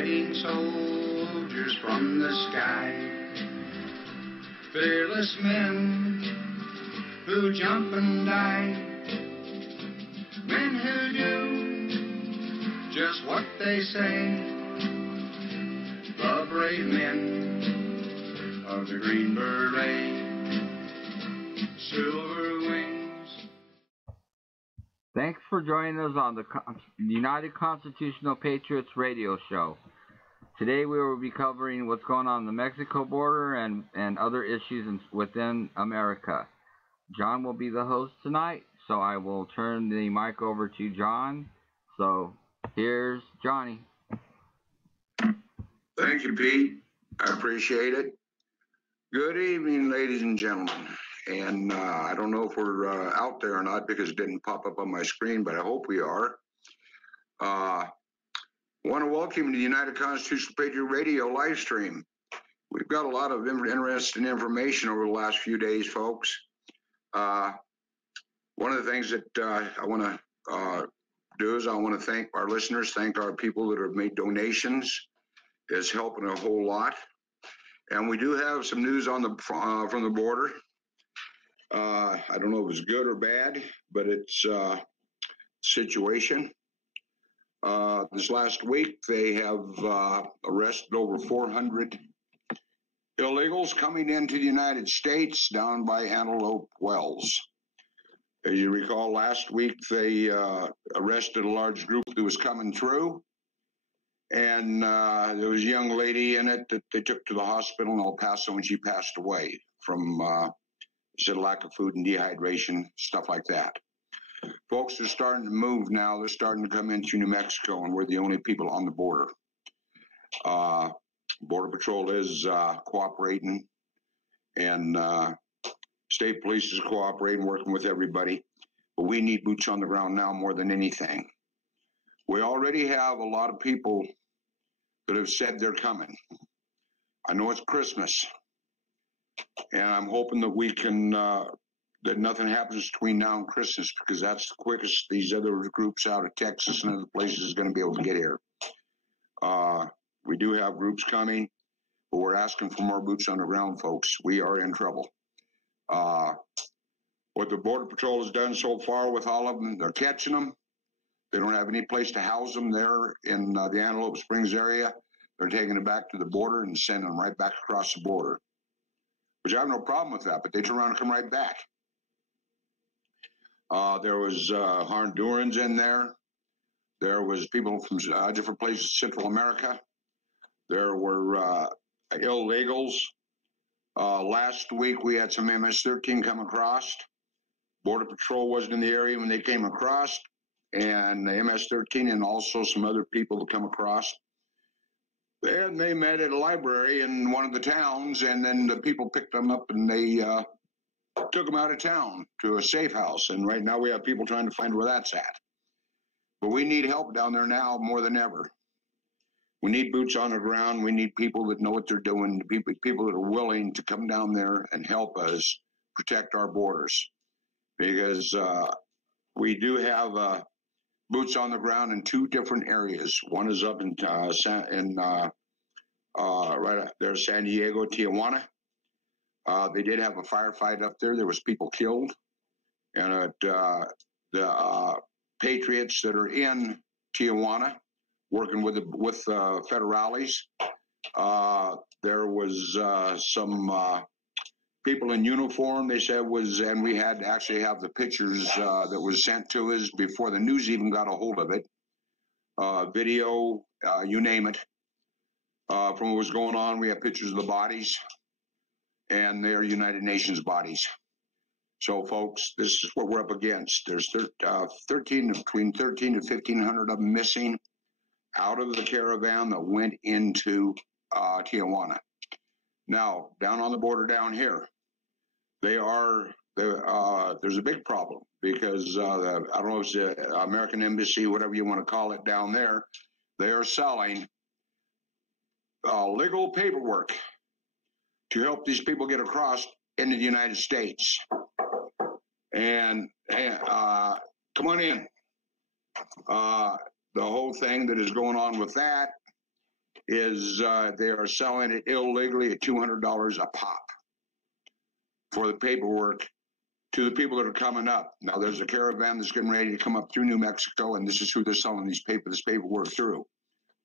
fighting soldiers from the sky, fearless men who jump and die, men who do just what they say, the brave men of the Green Beret, silver wings. Thanks for joining us on the United Constitutional Patriots Radio Show. Today we will be covering what's going on the Mexico border and other issues within America. John will be the host tonight, so I will turn the mic over to John. So here's Johnny. Thank you, Pete. I appreciate it. Good evening, ladies and gentlemen. And I don't know if we're out there or not because it didn't pop up on my screen, but I hope we are. I want to welcome you to the United Constitutional Patriot Radio live stream. We've got a lot of interesting information over the last few days, folks. One of the things that I want to do is I want to thank our listeners, thank our people that have made donations. It's helping a whole lot. And we do have some news on the from the border. I don't know if it's good or bad, but it's situation. This last week, they have arrested over 400 illegals coming into the United States down by Antelope Wells. As you recall, last week they arrested a large group that was coming through, and there was a young lady in it that they took to the hospital in El Paso, and she passed away from lack of food and dehydration, stuff like that. Folks are starting to move now. They're starting to come into New Mexico, and we're the only people on the border. Border Patrol is cooperating, and state police is cooperating, working with everybody. But we need boots on the ground now more than anything. We already have a lot of people that have said they're coming. I know it's Christmas, and I'm hoping that we can that nothing happens between now and Christmas, because that's the quickest these other groups out of Texas and other places is going to be able to get here. We do have groups coming, but we're asking for more boots on the ground, folks. We are in trouble. What the Border Patrol has done so far with all of them, they're catching them. They don't have any place to house them there in the Antelope Springs area. They're taking them back to the border and sending them right back across the border, which I have no problem with that, but they turn around and come right back. There was Hondurans in there. There was people from different places in Central America. There were illegals. Last week we had some MS-13 come across. Border Patrol wasn't in the area when they came across, and the MS-13 and also some other people that come across. And they met at a library in one of the towns, and then the people picked them up and they took them out of town to a safe house. And right now we have people trying to find where that's at. But we need help down there now more than ever. We need boots on the ground. We need people that know what they're doing, people that are willing to come down there and help us protect our borders. Because we do have boots on the ground in two different areas. One is up in right up there, San Diego, Tijuana. They did have a firefight up there. There was people killed. And the Patriots that are in Tijuana, working with federales, there was some people in uniform, they said and we had to actually have the pictures that was sent to us before the news even got a hold of it. Video, you name it. From what was going on, we have pictures of the bodies, and they are United Nations bodies. So, folks, this is what we're up against. There's between 13 to 1,500 of them missing out of the caravan that went into Tijuana. Now, down on the border down here, there's a big problem because I don't know if it's the American Embassy, whatever you want to call it down there, they are selling legal paperwork to help these people get across into the United States. And come on in. The whole thing that is going on with that is they are selling it illegally at $200 a pop for the paperwork to the people that are coming up. Now, there's a caravan that's getting ready to come up through New Mexico, and this is who they're selling this paperwork through.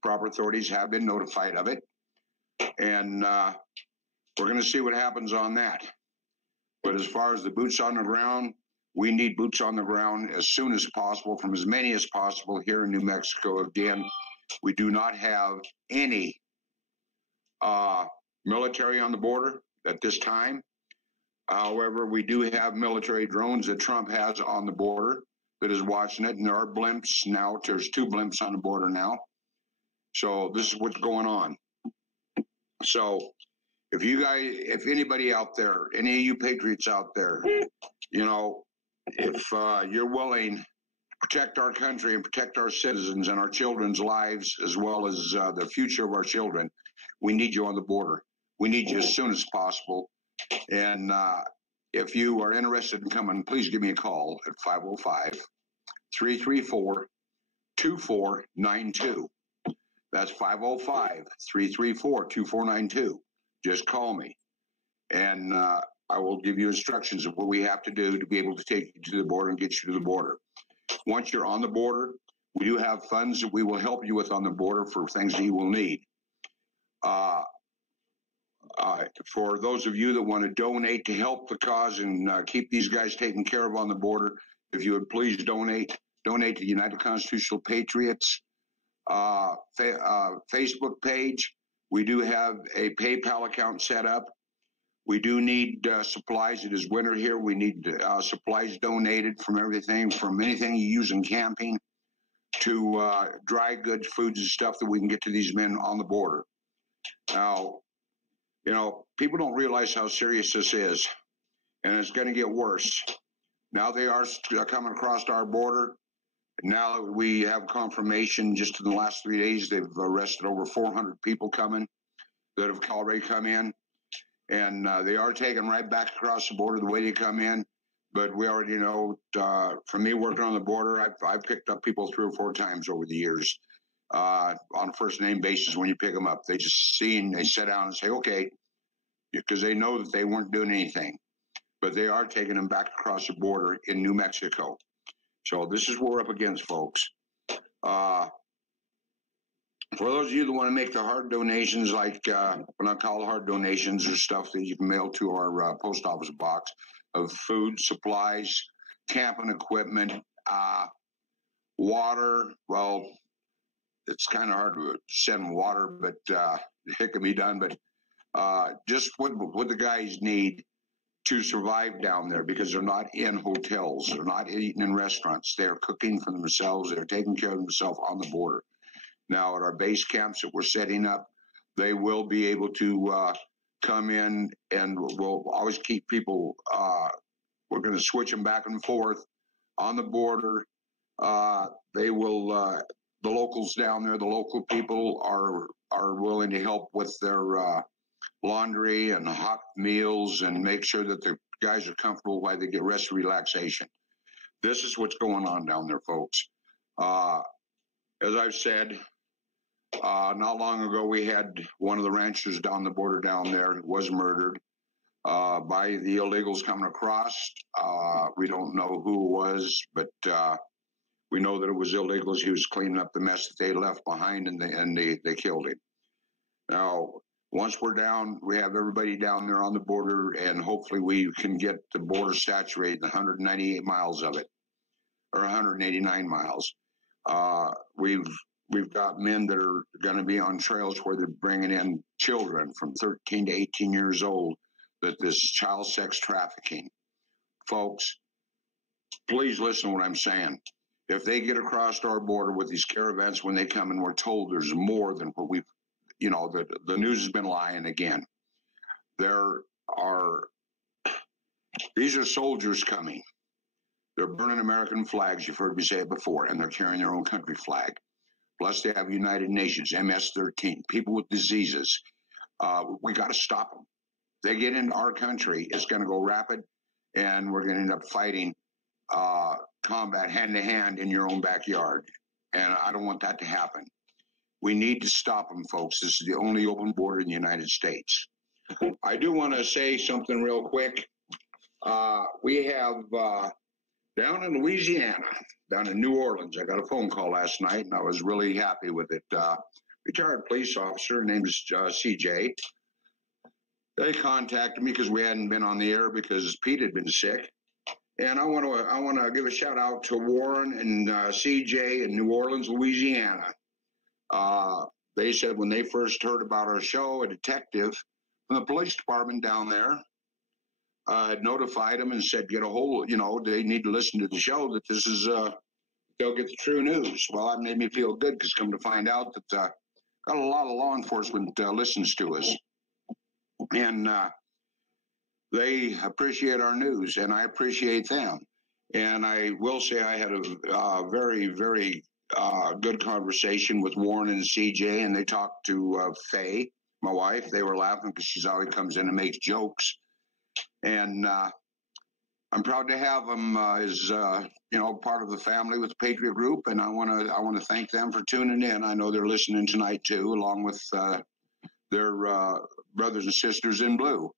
Proper authorities have been notified of it, and we're going to see what happens on that. But as far as the boots on the ground, we need boots on the ground as soon as possible from as many as possible here in New Mexico. Again, we do not have any military on the border at this time. However, we do have military drones that Trump has on the border that is watching it, and there are blimps now. There's 2 blimps on the border now. So this is what's going on. So if you guys, if anybody out there, any of you patriots out there, you know, if you're willing to protect our country and protect our citizens and our children's lives as well as the future of our children, we need you on the border. We need you as soon as possible. And if you are interested in coming, please give me a call at 505-334-2492. That's 505-334-2492. Just call me, and I will give you instructions of what we have to do to be able to take you to the border and get you to the border. Once you're on the border, we do have funds that we will help you with on the border for things that you will need. For those of you that want to donate to help the cause and keep these guys taken care of on the border, if you would please donate to the United Constitutional Patriots Facebook page. We do have a PayPal account set up. We do need supplies. It is winter here. We need supplies donated from everything, from anything you use in camping to dry goods, foods, and stuff that we can get to these men on the border. Now, you know, people don't realize how serious this is, and it's going to get worse. Now they are coming across our border. Now we have confirmation just in the last 3 days, they've arrested over 400 people coming that have already come in. And they are taken right back across the border the way they come in. But we already know, from me working on the border, I've picked up people 3 or 4 times over the years on a first name basis. When you pick them up, they just they sit down and say, okay, because they know that they weren't doing anything. But they are taking them back across the border in New Mexico. So this is what we're up against, folks. For those of you that want to make the hard donations, like when I call hard donations, or stuff that you can mail to our post office box of food, supplies, camping equipment, water. Well, it's kind of hard to send water, but it can be done. But just what the guys need to survive down there, because they're not in hotels, they're not eating in restaurants, they're cooking for themselves, they're taking care of themselves on the border. Now at our base camps that we're setting up, they will be able to come in, and we'll always keep people, we're going to switch them back and forth on the border. They will, the locals down there, the local people are willing to help with their laundry and hot meals and make sure that the guys are comfortable while they get rest and relaxation. This is what's going on down there, folks. As I've said, not long ago, we had one of the ranchers down the border down there who was murdered by the illegals coming across. We don't know who it was, but we know that it was illegals. He was cleaning up the mess that they left behind, and they killed him. Now, once we're down, we have everybody down there on the border, and hopefully we can get the border saturated, 198 miles of it, or 189 miles. We've got men that are going to be on trails where they're bringing in children from 13 to 18 years old, that this child sex trafficking. Folks, please listen to what I'm saying. If they get across our border with these caravans, when they come and we're told there's more than what we've, you know, the news has been lying again. These are soldiers coming. They're burning American flags. You've heard me say it before, and they're carrying their own country flag. Plus, they have United Nations, MS-13, people with diseases. We got to stop them. If they get into our country, it's going to go rapid, and we're going to end up fighting combat hand-to-hand in your own backyard. And I don't want that to happen. We need to stop them, folks. This is the only open border in the United States. I do want to say something real quick. We have down in Louisiana, down in New Orleans, I got a phone call last night, and I was really happy with it. Retired police officer, named CJ. They contacted me because we hadn't been on the air because Pete had been sick. And I want to give a shout out to Warren and CJ in New Orleans, Louisiana. They said when they first heard about our show, a detective from the police department down there had notified them and said, get a hold, they need to listen to the show, that this is, they'll get the true news. Well, that made me feel good because come to find out that got a lot of law enforcement listens to us. And they appreciate our news, and I appreciate them. And I will say I had a very, very good conversation with Warren and CJ, and they talked to Faye, my wife. They were laughing because she's always comes in and makes jokes. And I'm proud to have them as part of the family with the Patriot Group, and I want to thank them for tuning in. I know they're listening tonight too, along with their brothers and sisters in blue.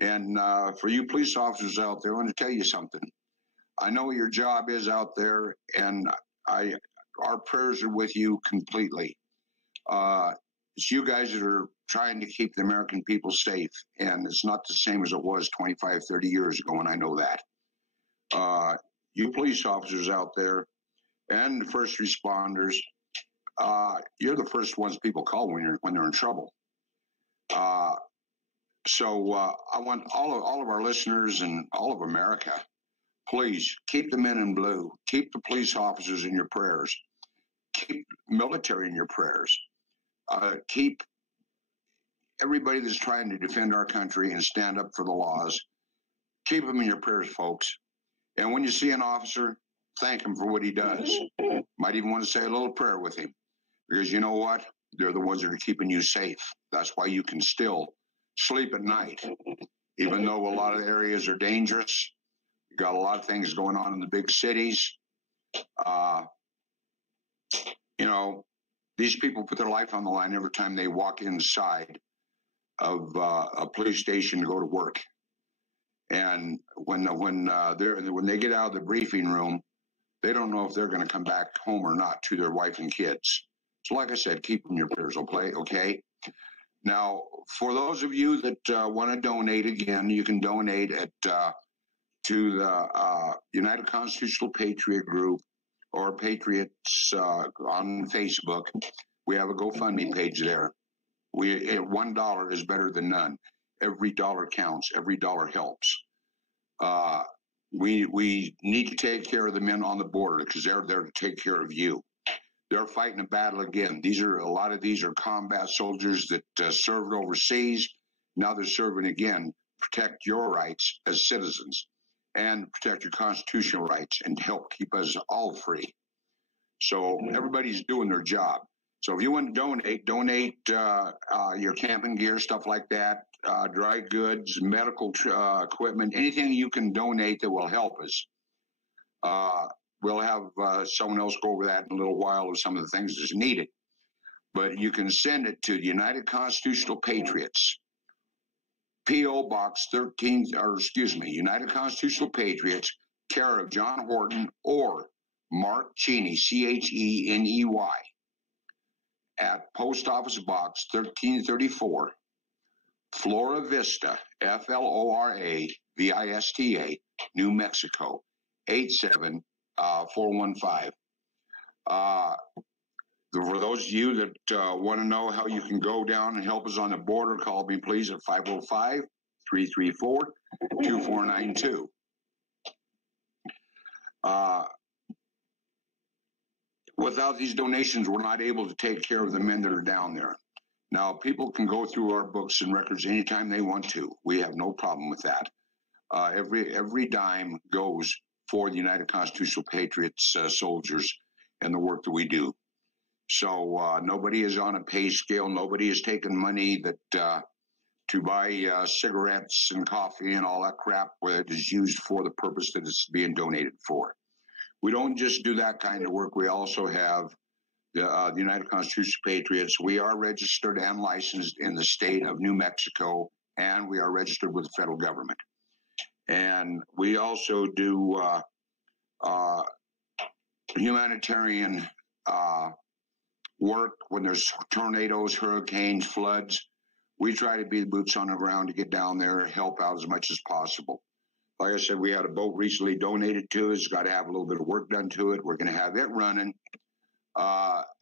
And for you police officers out there, I want to tell you something. I know what your job is out there, and our prayers are with you completely. It's you guys that are trying to keep the American people safe, and it's not the same as it was 25, 30 years ago, and I know that. You police officers out there and first responders, you're the first ones people call when they're in trouble. So I want all of our listeners and all of America, please keep the men in blue, keep the police officers in your prayers, keep military in your prayers, keep everybody that's trying to defend our country and stand up for the laws. Keep them in your prayers, folks. And when you see an officer, thank him for what he does. Might even want to say a little prayer with him, because you know what? They're the ones that are keeping you safe. That's why you can still sleep at night, even though a lot of areas are dangerous. You got a lot of things going on in the big cities. These people put their life on the line every time they walk inside of a police station to go to work. And when they get out of the briefing room, they don't know if they're going to come back home or not to their wife and kids. So like I said, keep them in your prayers, okay? Now, for those of you that want to donate, again, you can donate to the United Constitutional Patriot Group or Patriots on Facebook. We have a GoFundMe page there. $1 is better than none. Every dollar counts. Every dollar helps. We need to take care of the men on the border because they're there to take care of you. They're fighting a battle again. A lot of these are combat soldiers that served overseas. Now they're serving again. Protect your rights as citizens and protect your constitutional rights and help keep us all free. So everybody's doing their job. So if you want to donate your camping gear, stuff like that, dry goods, medical equipment, anything you can donate that will help us. We'll have someone else go over that in a little while of some of the things that's needed. But you can send it to the United Constitutional Patriots, P.O. Box 13, United Constitutional Patriots, care of John Horton or Mark Cheney, Cheney, at Post Office Box 1334, Flora Vista, FLORAVISTA, New Mexico, 87415. For those of you that want to know how you can go down and help us on the border, call me please at 505-334-2492. Without these donations, we're not able to take care of the men that are down there. Now, people can go through our books and records anytime they want to. We have no problem with that. Every dime goes for the United Constitutional Patriots soldiers and the work that we do. So nobody is on a pay scale. Nobody is taking money that to buy cigarettes and coffee and all that crap where it is used for the purpose that it's being donated for. We don't just do that kind of work. We also have the United Constitutional Patriots, we are registered and licensed in the state of New Mexico, and we are registered with the federal government. And we also do humanitarian work when there's tornadoes, hurricanes, floods. We try to be the boots on the ground to get down there and help out as much as possible. Like I said, we had a boat recently donated to us. Got to have a little bit of work done to it. We're going to have it running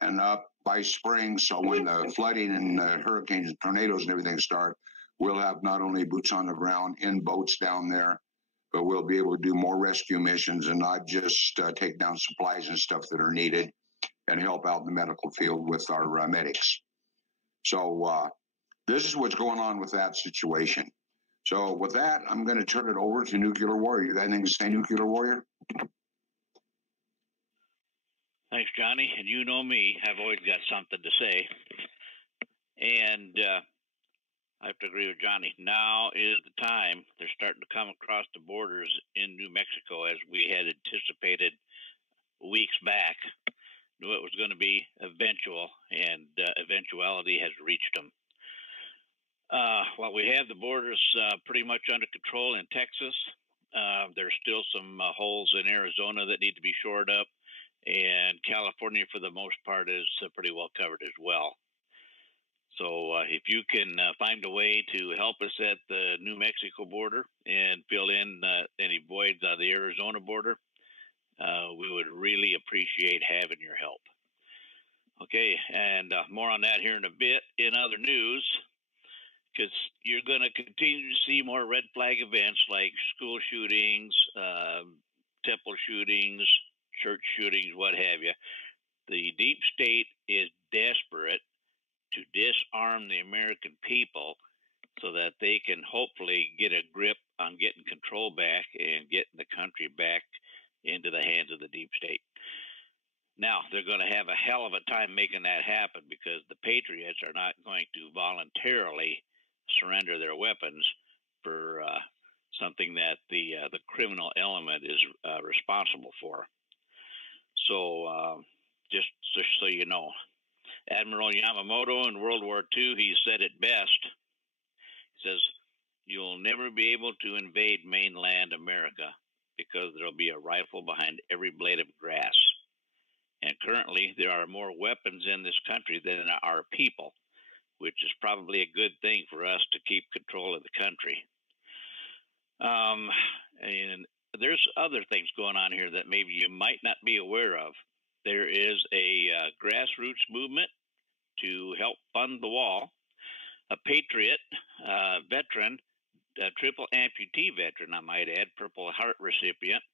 and up by spring. So when the flooding and hurricanes and tornadoes and everything start, we'll have not only boots on the ground in boats down there, but we'll be able to do more rescue missions and not just take down supplies and stuff that are needed and help out in the medical field with our medics. So this is what's going on with that situation. So with that, I'm going to turn it over to Nuclear Warrior. You got anything to say, Nuclear Warrior? Thanks, Johnny. And you know me, I've always got something to say. And I have to agree with Johnny. Now is the time. They're starting to come across the borders in New Mexico as we had anticipated weeks back. Knew it was going to be eventual, and eventuality has reached them. While we have the borders pretty much under control in Texas, there's still some holes in Arizona that need to be shored up, and California, for the most part, is pretty well covered as well. So if you can find a way to help us at the New Mexico border and fill in any voids on the Arizona border, we would really appreciate having your help. Okay, and more on that here in a bit. In other news, because you're going to continue to see more red flag events like school shootings, temple shootings, church shootings, what have you. The deep state is desperate to disarm the American people so that they can hopefully get a grip on getting control back and getting the country back into the hands of the deep state. Now, they're going to have a hell of a time making that happen because the Patriots are not going to voluntarily surrender their weapons for something that the criminal element is responsible for. So just so you know, Admiral Yamamoto in World War II, he said it best. He says, "You'll never be able to invade mainland America because there'll be a rifle behind every blade of grass. And currently, there are more weapons in this country than there are people, which is probably a good thing for us to keep control of the country." And there's other things going on here that maybe you might not be aware of. There is a grassroots movement to help fund the wall. A Patriot veteran, a triple amputee veteran, I might add, Purple Heart recipient,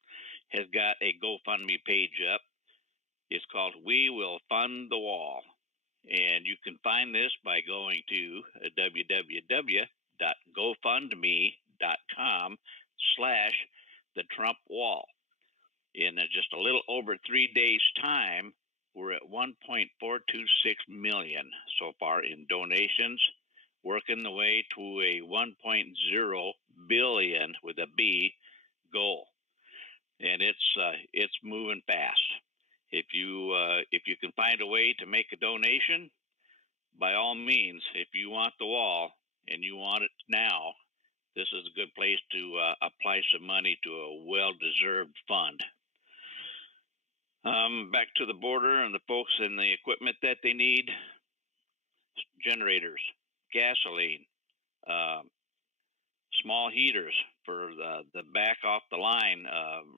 has got a GoFundMe page up. It's called We Will Fund the Wall. And you can find this by going to www.gofundme.com/the-Trump-wall. In just a little over 3 days' time, we're at $1.426 million so far in donations, working the way to a $1.0 billion with a B goal, and it's moving fast. If you can find a way to make a donation, by all means, if you want the wall and you want it now, this is a good place to apply some money to a well-deserved fund. Back to the border and the folks and the equipment that they need: generators, gasoline, small heaters for the back off the line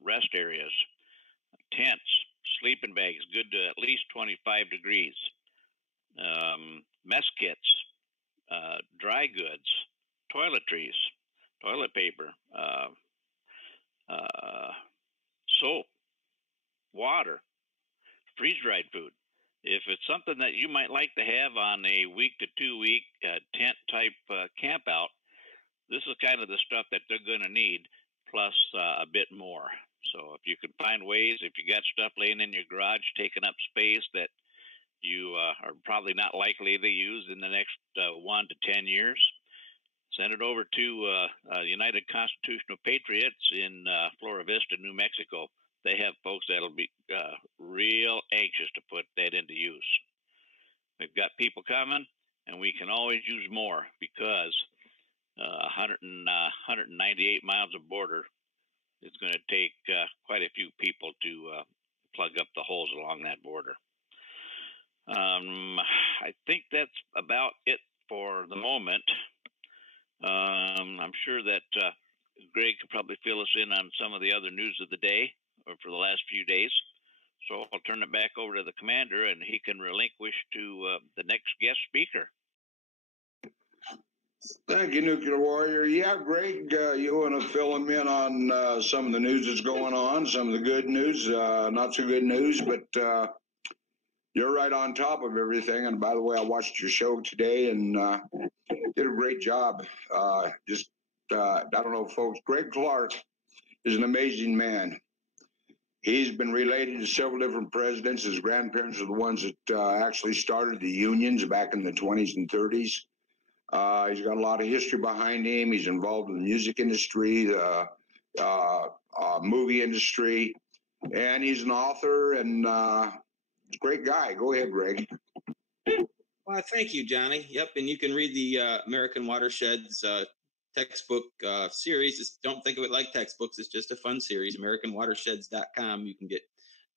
rest areas, tents, sleeping bags good to at least 25 degrees, mess kits, dry goods, toiletries, toilet paper, soap, water, freeze-dried food. If it's something that you might like to have on a week to 2 week tent-type camp out, this is kind of the stuff that they're going to need, plus a bit more. So if you can find ways, if you got stuff laying in your garage taking up space that you are probably not likely to use in the next 1 to 10 years, send it over to United Constitutional Patriots in Flora Vista, New Mexico. they have folks that'll be real anxious to put that into use. We've got people coming, and we can always use more because 198 miles of border is going to take quite a few people to plug up the holes along that border. I think that's about it for the moment. I'm sure that Greg could probably fill us in on some of the other news of the day or for the last few days. So I'll turn it back over to the commander, and he can relinquish to the next guest speaker. Thank you, Nuclear Warrior. Yeah, Greg, you want to fill him in on some of the news that's going on, some of the good news, not so good news, but you're right on top of everything. And by the way, I watched your show today and did a great job. I don't know, folks, Greg Clark is an amazing man. He's been related to several different presidents. His grandparents are the ones that actually started the unions back in the 20s and 30s. He's got a lot of history behind him. He's involved in the music industry, the movie industry, and he's an author and a great guy. Go ahead, Greg. Well, thank you, Johnny. Yep, and you can read the American Watersheds textbook series. Don't think of it like textbooks. It's just a fun series, AmericanWatersheds.com. You can get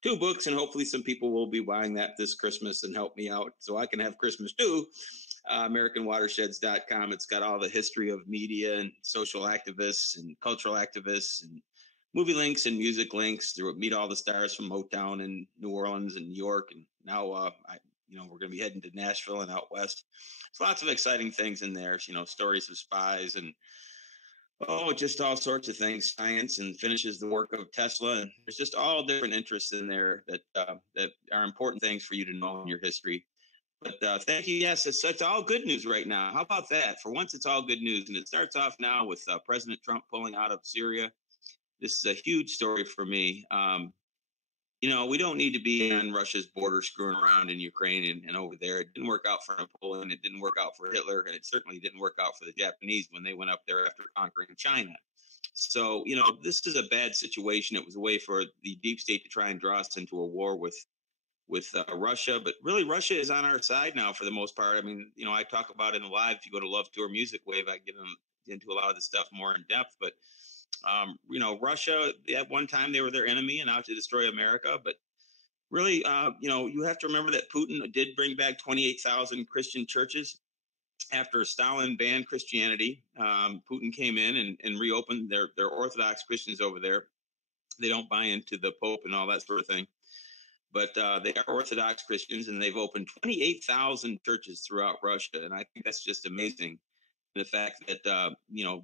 2 books, and hopefully some people will be buying that this Christmas and help me out so I can have Christmas too. AmericanWatersheds.com. It's got all the history of media and social activists and cultural activists and movie links and music links. Through Meet All the Stars from Motown and New Orleans and New York, and now we're going to be heading to Nashville and out west. There's lots of exciting things in there. Stories of spies and just all sorts of things. Science, and finishes the work of Tesla. And there's just all different interests in there that are important things for you to know in your history. But thank you. Yes, it's all good news right now. How about that? For once, it's all good news. And it starts off now with President Trump pulling out of Syria. This is a huge story for me. We don't need to be on Russia's border screwing around in Ukraine and over there. It didn't work out for Napoleon. It didn't work out for Hitler. And it certainly didn't work out for the Japanese when they went up there after conquering China. So, this is a bad situation. It was a way for the deep state to try and draw us into a war with Russia. But really, Russia is on our side now for the most part. I mean, I talk about it in the live. If you go to Love Tour Music Wave, I get into a lot of the stuff more in depth. But Russia, at one time, they were their enemy and out to destroy America. But really, you have to remember that Putin did bring back 28,000 Christian churches after Stalin banned Christianity. Putin came in and reopened their Orthodox Christians over there. They don't buy into the Pope and all that sort of thing. But they are Orthodox Christians, and they've opened 28,000 churches throughout Russia. And I think that's just amazing. The fact that,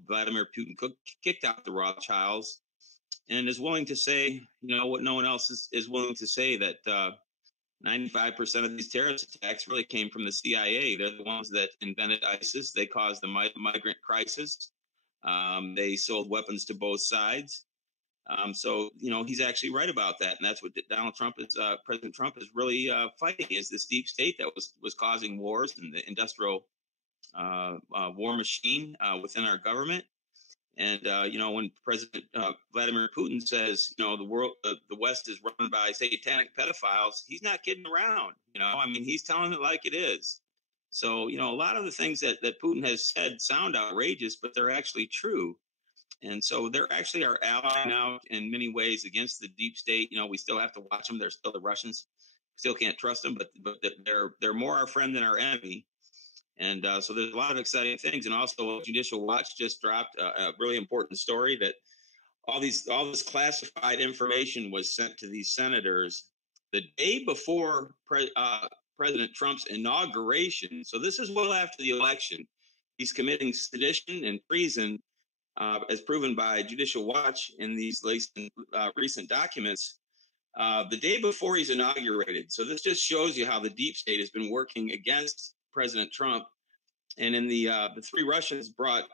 Vladimir Putin kicked out the Rothschilds and is willing to say, what no one else is willing to say, that 95% of these terrorist attacks really came from the CIA. They're the ones that invented ISIS. They caused the migrant crisis. They sold weapons to both sides. So he's actually right about that. And that's what President Trump is really fighting, is this deep state that was causing wars and the industrial war machine within our government. And when President Vladimir Putin says the West is run by satanic pedophiles, he's not kidding around. He's telling it like it is. So a lot of the things that Putin has said sound outrageous, but they're actually true. And so they're actually our ally now in many ways against the deep state. We still have to watch them. They're still the Russians. Still can't trust them, but they're more our friend than our enemy. And so there's a lot of exciting things. And also, Judicial Watch just dropped a really important story that all this classified information was sent to these senators the day before President Trump's inauguration. So this is well after the election. He's committing sedition and treason, as proven by Judicial Watch in these recent documents, the day before he's inaugurated. So this just shows you how the deep state has been working against President Trump. And in the 3 Russians brought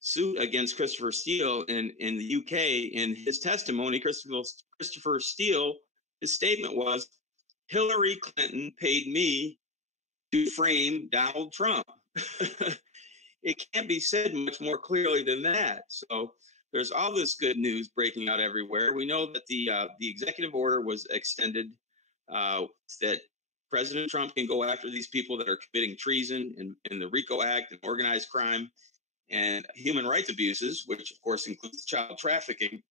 suit against Christopher Steele in the UK. In his testimony, Christopher Steele, his statement was, Hillary Clinton paid me to frame Donald Trump. It can't be said much more clearly than that. So there's all this good news breaking out everywhere. We know that the executive order was extended, that President Trump can go after these people that are committing treason in the RICO Act and organized crime and human rights abuses, which of course includes child trafficking.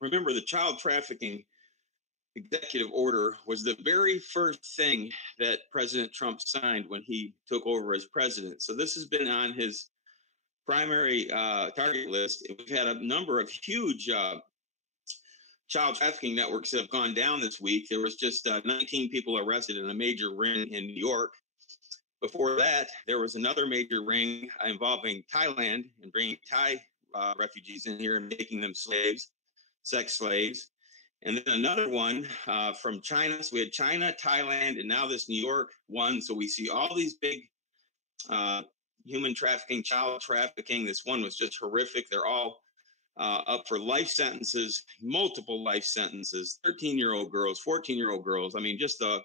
Remember, the child trafficking executive order was the very first thing that President Trump signed when he took over as president. So this has been on his primary target list. We've had a number of huge child trafficking networks that have gone down this week. There was just 19 people arrested in a major ring in New York. Before that, there was another major ring involving Thailand and bringing Thai refugees in here and making them slaves, sex slaves. And then another one from China. So we had China, Thailand, and now this New York one. So we see all these big human trafficking, child trafficking. This one was just horrific. They're all up for life sentences, multiple life sentences, 13-year-old girls, 14-year-old girls. I mean, just the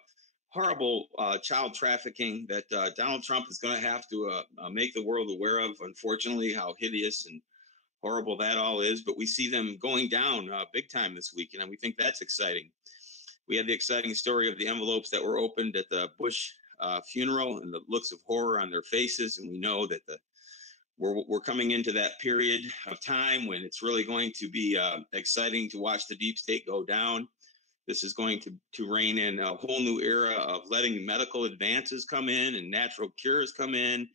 horrible child trafficking that Donald Trump is going to have to make the world aware of, unfortunately, how hideous and horrible that all is. But we see them going down big time this week, and we think that's exciting. We had the exciting story of the envelopes that were opened at the Bush funeral and the looks of horror on their faces, and we know that we're coming into that period of time when it's really going to be exciting to watch the deep state go down. This is going to rein in a whole new era of letting medical advances come in and natural cures come in.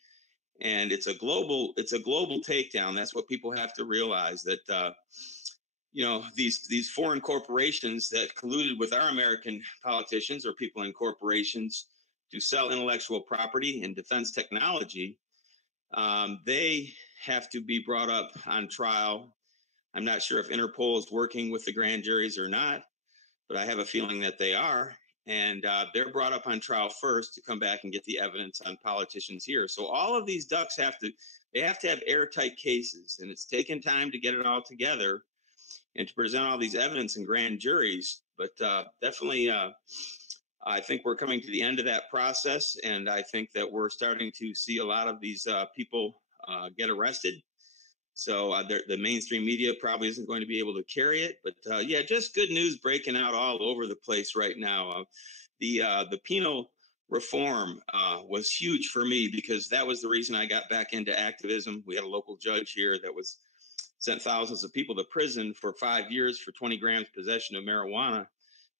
And it's a global takedown. That's what people have to realize, that these foreign corporations that colluded with our American politicians or people in corporations to sell intellectual property and defense technology, they have to be brought up on trial. I'm not sure if Interpol is working with the grand juries or not, but I have a feeling that they are. And they're brought up on trial first to come back and get the evidence on politicians here. So all of these ducks have to have airtight cases, and it's taken time to get it all together and to present all these evidence in grand juries. But definitely, I think we're coming to the end of that process, and I think that we're starting to see a lot of these people get arrested. So the mainstream media probably isn't going to be able to carry it. But just good news breaking out all over the place right now. The penal reform was huge for me because that was the reason I got back into activism. We had a local judge here that was sent thousands of people to prison for 5 years for 20 grams possession of marijuana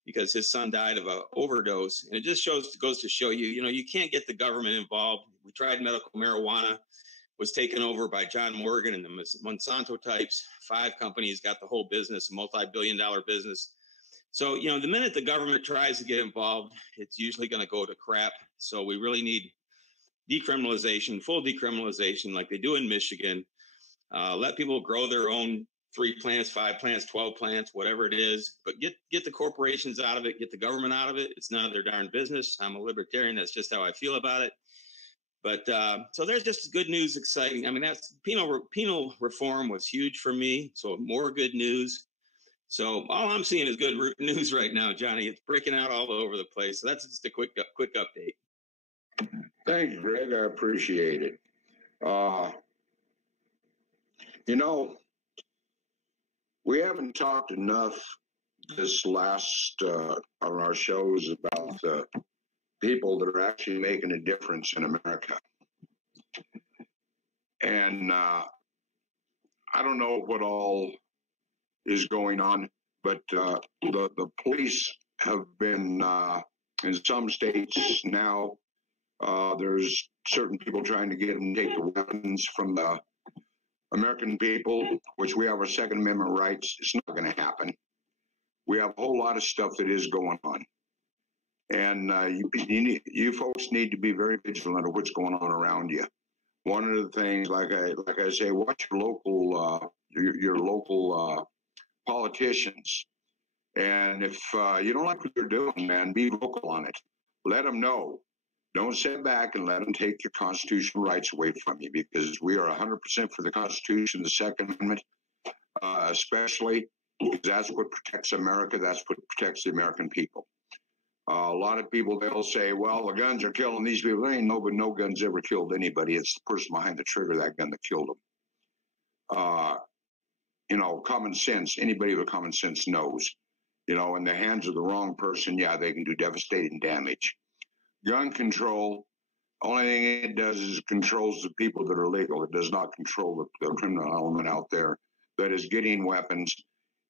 because his son died of an overdose. And it just goes to show you, you can't get the government involved. We tried medical marijuana. Was taken over by John Morgan and the Monsanto types. 5 companies got the whole business, a multi-billion-dollar business. So, the minute the government tries to get involved, it's usually going to go to crap. So we really need decriminalization, full decriminalization like they do in Michigan. Let people grow their own 3 plants, 5 plants, 12 plants, whatever it is. But get the corporations out of it, get the government out of it. It's none of their darn business. I'm a libertarian. That's just how I feel about it. But so there's just good news, exciting. I mean, that's penal reform was huge for me. So more good news. So all I'm seeing is good news right now, Johnny. It's breaking out all over the place. So that's just a quick update. Thanks, Greg. I appreciate it. We haven't talked enough this last on our shows about people that are actually making a difference in America. And I don't know what all is going on, but the police have been, in some states now, there's certain people trying to get them to take the weapons from the American people, which we have our Second Amendment rights. It's not going to happen. We have a whole lot of stuff that is going on. And you folks need to be very vigilant of what's going on around you. One of the things, like I say, watch your local politicians. And if you don't like what they're doing, man, be vocal on it. Let them know. Don't sit back and let them take your constitutional rights away from you, because we are 100% for the Constitution, the Second Amendment, especially because that's what protects America. That's what protects the American people. A lot of people, they'll say, well, the guns are killing these people. There ain't no guns ever killed anybody. It's the person behind the trigger of that gun that killed them. common sense, anybody with common sense knows, in the hands of the wrong person, yeah, they can do devastating damage. Gun control, only thing it does is controls the people that are legal. It does not control the criminal element out there that is getting weapons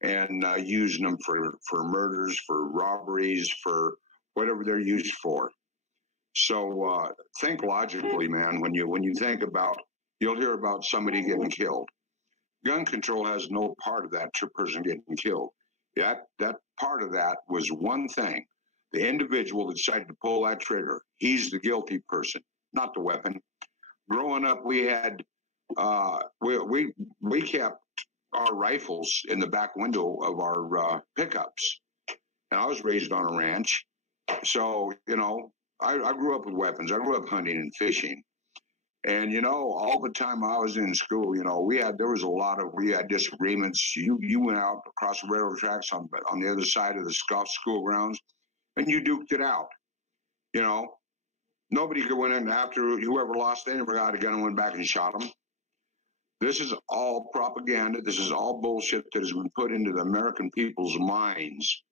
and using them for murders, for robberies, for whatever they're used for. So think logically, man. When you think about, you'll hear about somebody getting killed. Gun control has no part of that person getting killed. That part of that was one thing. The individual that decided to pull that trigger, he's the guilty person, not the weapon. Growing up, we had we kept our rifles in the back window of our pickups, and I was raised on a ranch, so I grew up with weapons. I grew up hunting and fishing, and all the time I was in school, we had disagreements. You went out across the railroad tracks on the other side of the school grounds, and you duked it out. Nobody could win in after whoever lost. They never got a gun and went back and shot them. This is all propaganda. This is all bullshit that has been put into the American people's minds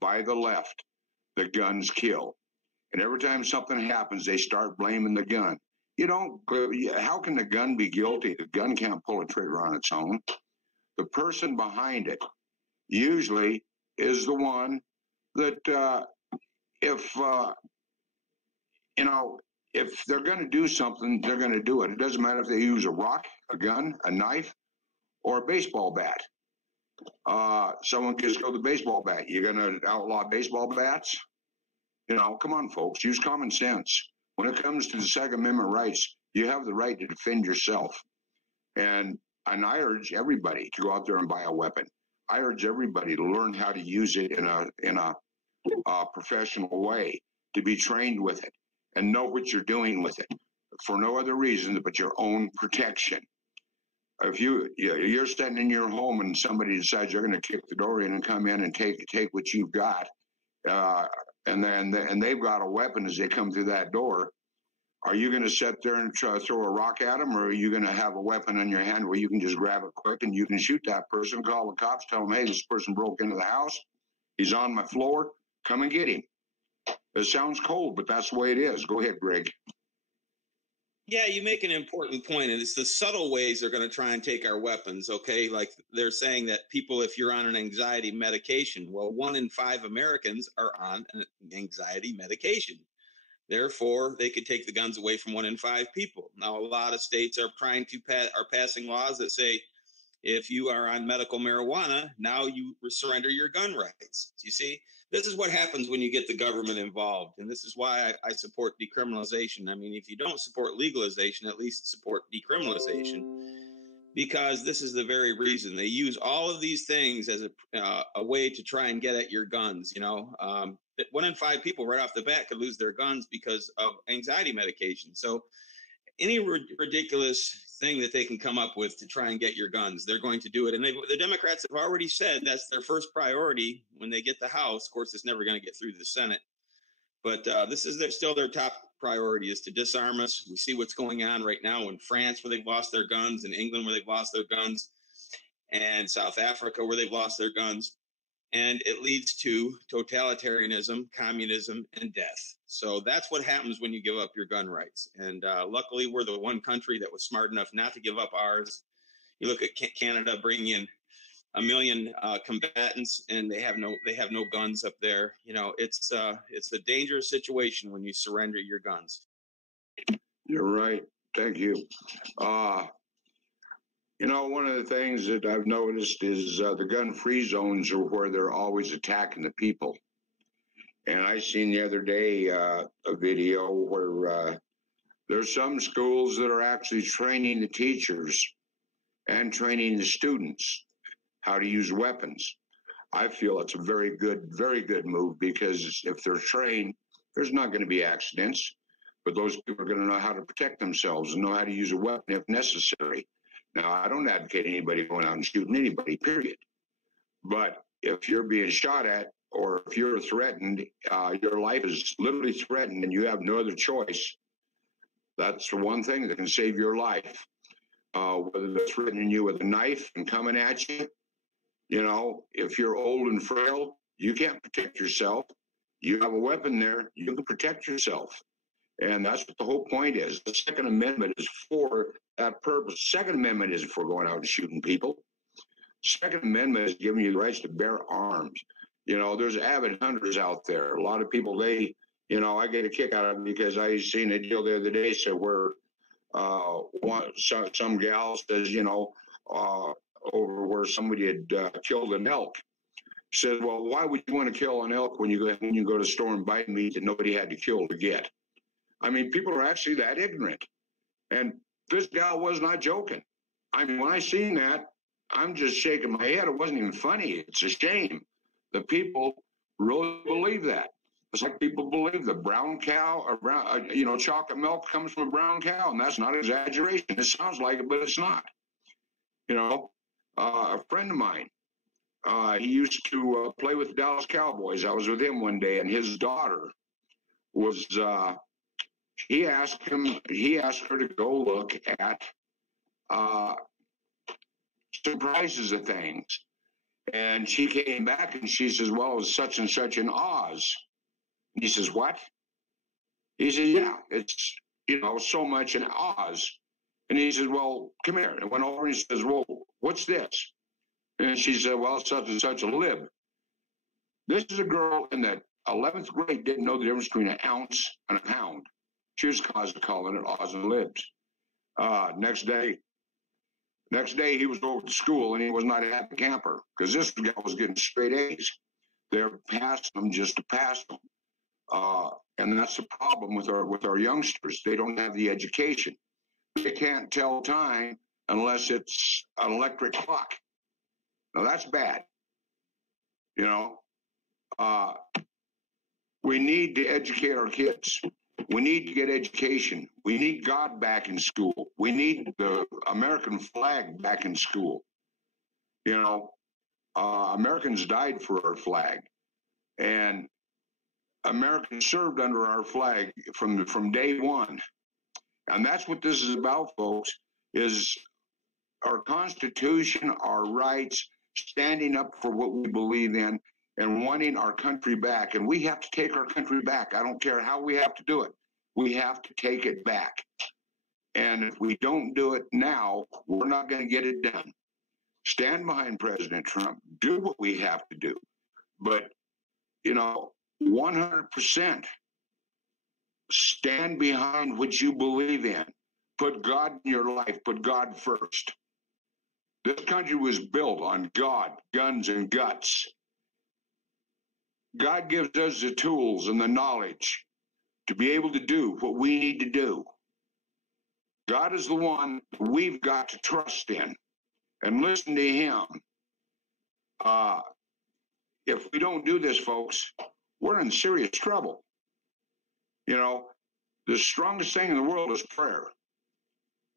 by the left. The guns kill. And every time something happens, they start blaming the gun. How can the gun be guilty? The gun can't pull a trigger on its own. The person behind it usually is the one that if they're going to do something, they're going to do it. It doesn't matter if they use a rock, a gun, a knife, or a baseball bat. Someone just go to the baseball bat. You're going to outlaw baseball bats? Come on, folks. Use common sense. When it comes to the Second Amendment rights, you have the right to defend yourself. And I urge everybody to go out there and buy a weapon. I urge everybody to learn how to use it in a professional way, to be trained with it and know what you're doing with it for no other reason but your own protection. If you're sitting in your home and somebody decides you're going to kick the door in and come in and take what you've got, and they've got a weapon as they come through that door, are you going to sit there and try to throw a rock at them, or are you going to have a weapon in your hand where you can just grab it quick and you can shoot that person, call the cops, tell them, hey, this person broke into the house, he's on my floor, come and get him. It sounds cold, but that's the way it is. Go ahead, Greg. Yeah, you make an important point, and it's the subtle ways they're going to try and take our weapons, okay? Like they're saying that people, if you're on an anxiety medication, well, 1 in 5 Americans are on an anxiety medication. Therefore, they could take the guns away from 1 in 5 people. Now, a lot of states are passing laws that say if you are on medical marijuana, now you surrender your gun rights. You see? This is what happens when you get the government involved, and this is why I support decriminalization. I mean, if you don't support legalization, at least support decriminalization, because this is the very reason. They use all of these things as a way to try and get at your guns. 1 in 5 people right off the bat could lose their guns because of anxiety medication. So any ridiculous thing that they can come up with to try and get your guns, they're going to do it. And the Democrats have already said that's their first priority when they get the House. Of course, it's never going to get through the Senate. But this is still their top priority, is to disarm us. We see what's going on right now in France, where they've lost their guns, in England, where they've lost their guns, and South Africa, where they've lost their guns. And it leads to totalitarianism, communism, and death. So that's what happens when you give up your gun rights. And luckily, we're the one country that was smart enough not to give up ours. You look at Canada bringing in 1 million combatants, and they have no guns up there. It's a dangerous situation when you surrender your guns. You're right. Thank you. One of the things that I've noticed is the gun-free zones are where they're always attacking the people. And I seen the other day a video where there's some schools that are actually training the teachers and training the students how to use weapons. I feel it's a very good move, because if they're trained, there's not going to be accidents, but those people are going to know how to protect themselves and know how to use a weapon if necessary. Now, I don't advocate anybody going out and shooting anybody, period. But if you're being shot at, or if you're threatened, your life is literally threatened and you have no other choice, that's the one thing that can save your life. whether they're threatening you with a knife and coming at you. You know, if you're old and frail, you can't protect yourself. You have a weapon there, you can protect yourself. And that's what the whole point is. The Second Amendment is for that purpose. Second Amendment isn't for going out and shooting people. Second Amendment is giving you the rights to bear arms. You know, there's avid hunters out there. A lot of people, I get a kick out of it because I seen a deal the other day where some gal says, over where somebody had killed an elk. Said, well, why would you want to kill an elk when you go to the store and buy meat that nobody had to kill to get? I mean, people are actually that ignorant. And this gal was not joking. I mean, when I seen that, I'm just shaking my head. It wasn't even funny. It's a shame that people really believe that. It's like people believe the brown cow or chocolate milk comes from a brown cow, and that's not an exaggeration. It sounds like it, but it's not. A friend of mine, he used to play with the Dallas Cowboys. I was with him one day, and his daughter was. He asked her to go look at some prices of things, and she came back and she says, "Well, it was such and such in Oz." And he says, "What?" He said, "Yeah, it's so much in Oz." And he said, "Well, come here." And went over and he says, "Well, what's this?" And she said, "Well, such and such a lib." This is a girl in the 11th grade didn't know the difference between an ounce and a pound. She was calling it Oz and libs. Next day he was over to school and he was not a happy camper because this guy was getting straight A's. They're passing them just to pass them. And that's the problem with our youngsters. They don't have the education. They can't tell time unless it's an electric clock. Now that's bad. We need to educate our kids. We need to get education. We need God back in school. We need the American flag back in school. Americans died for our flag, and Americans served under our flag from day one. And that's what this is about, folks, is our Constitution, our rights, standing up for what we believe in, and wanting our country back. And we have to take our country back. I don't care how we have to do it. We have to take it back. And if we don't do it now, we're not going to get it done. Stand behind President Trump. Do what we have to do. But, 100% stand behind what you believe in. Put God in your life. Put God first. This country was built on God, guns, and guts. God gives us the tools and the knowledge to be able to do what we need to do. God is the one we've got to trust in and listen to him. If we don't do this, folks, we're in serious trouble. The strongest thing in the world is prayer.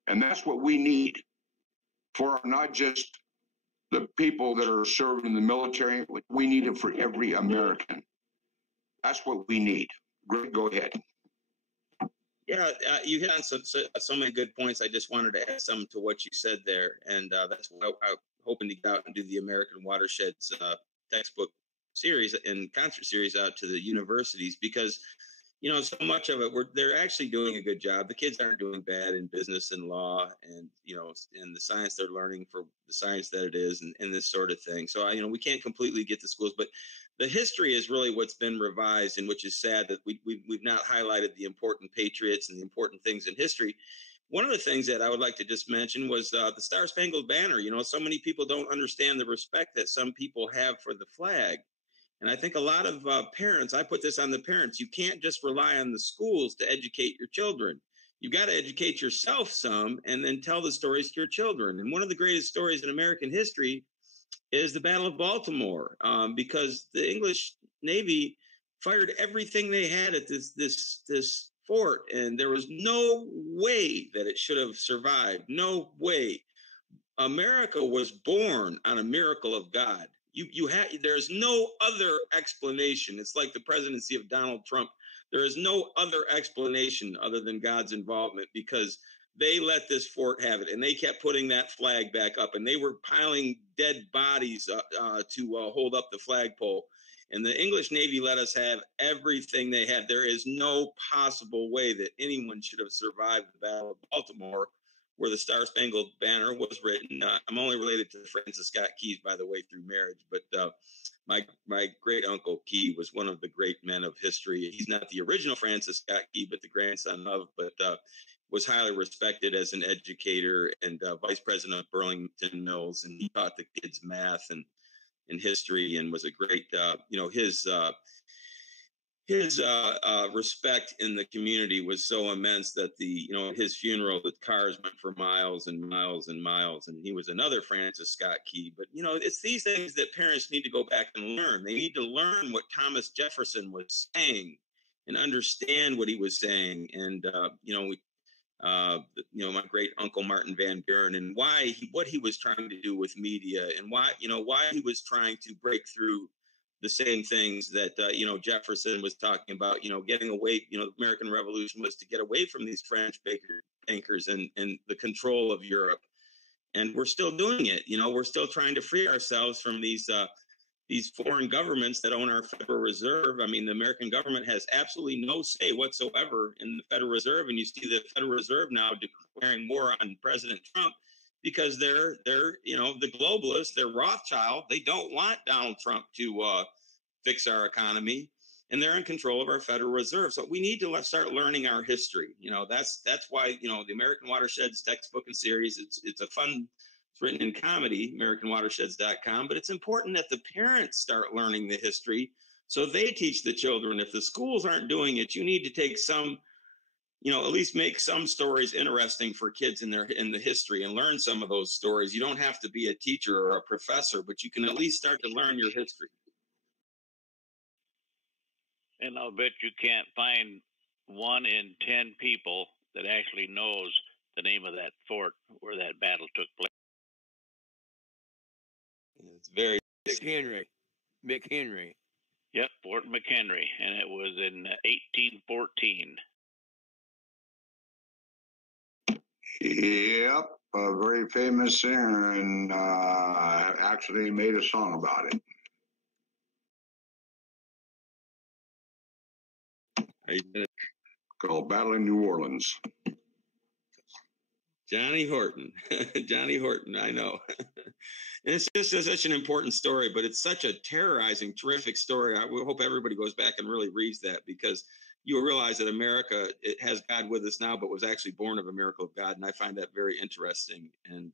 And that's what we need for not just the people that are serving in the military. We need it for every American. That's what we need. Greg, go ahead. Yeah, you hit on so many good points. I just wanted to add some to what you said there. And that's why I'm hoping to get out and do the American Watersheds textbook series and concert series out to the universities, because so much of it, they're actually doing a good job. The kids aren't doing bad in business and law and, in the science they're learning for the science that it is and this sort of thing. So, we can't completely get the schools, but the history is really what's been revised, and which is sad that we've not highlighted the important patriots and the important things in history. One of the things that I would like to just mention was the Star Spangled Banner. So many people don't understand the respect that some people have for the flag. And I think a lot of parents, I put this on the parents, you can't just rely on the schools to educate your children. You've got to educate yourself some and then tell the stories to your children. And one of the greatest stories in American history is the Battle of Baltimore, because the English Navy fired everything they had at this fort, and there was no way that it should have survived. No way. America was born on a miracle of God. There's no other explanation. It's like the presidency of Donald Trump. There is no other explanation other than God's involvement, because they let this fort have it, and they kept putting that flag back up, and they were piling dead bodies to hold up the flagpole. And the English Navy let us have everything they had. There is no possible way that anyone should have survived the Battle of Baltimore, where the Star Spangled Banner was written. I'm only related to Francis Scott Key, by the way, through marriage, but my great uncle Key was one of the great men of history. He's not the original Francis Scott Key, but the grandson of, but was highly respected as an educator and vice president of Burlington Mills, and he taught the kids math and history, and was a great, his respect in the community was so immense that at his funeral, the cars went for miles and miles and miles. And he was another Francis Scott Key. But, it's these things that parents need to go back and learn. They need to learn what Thomas Jefferson was saying and understand what he was saying. And, my great uncle Martin Van Buren, and what he was trying to do with media, and why he was trying to break through the same things that, Jefferson was talking about, getting away, the American Revolution was to get away from these French bankers and the control of Europe. And we're still doing it. We're still trying to free ourselves from these foreign governments that own our Federal Reserve. I mean, the American government has absolutely no say whatsoever in the Federal Reserve. And you see the Federal Reserve now declaring war on President Trump, because they're the globalists, they're Rothschild. They don't want Donald Trump to fix our economy, and they're in control of our Federal Reserve. So we need to start learning our history. That's why the American Watersheds textbook and series. It's a fun. It's written in comedy, AmericanWatersheds.com. But it's important that the parents start learning the history, so they teach the children. If the schools aren't doing it, you need to take some. At least make some stories interesting for kids in the history, and learn some of those stories. You don't have to be a teacher or a professor, but you can at least start to learn your history. And I'll bet you can't find 1 in 10 people that actually knows the name of that fort where that battle took place. It's very McHenry. Yep, Fort McHenry, and it was in 1814. Yep, a very famous singer, and actually made a song about it. Called Battle in New Orleans. Johnny Horton. Johnny Horton, I know. And it's just such an important story, but it's such a terrorizing, terrific story. I hope everybody goes back and really reads that, because you realize that America, it has God with us now, but was actually born of a miracle of God. And I find that very interesting. And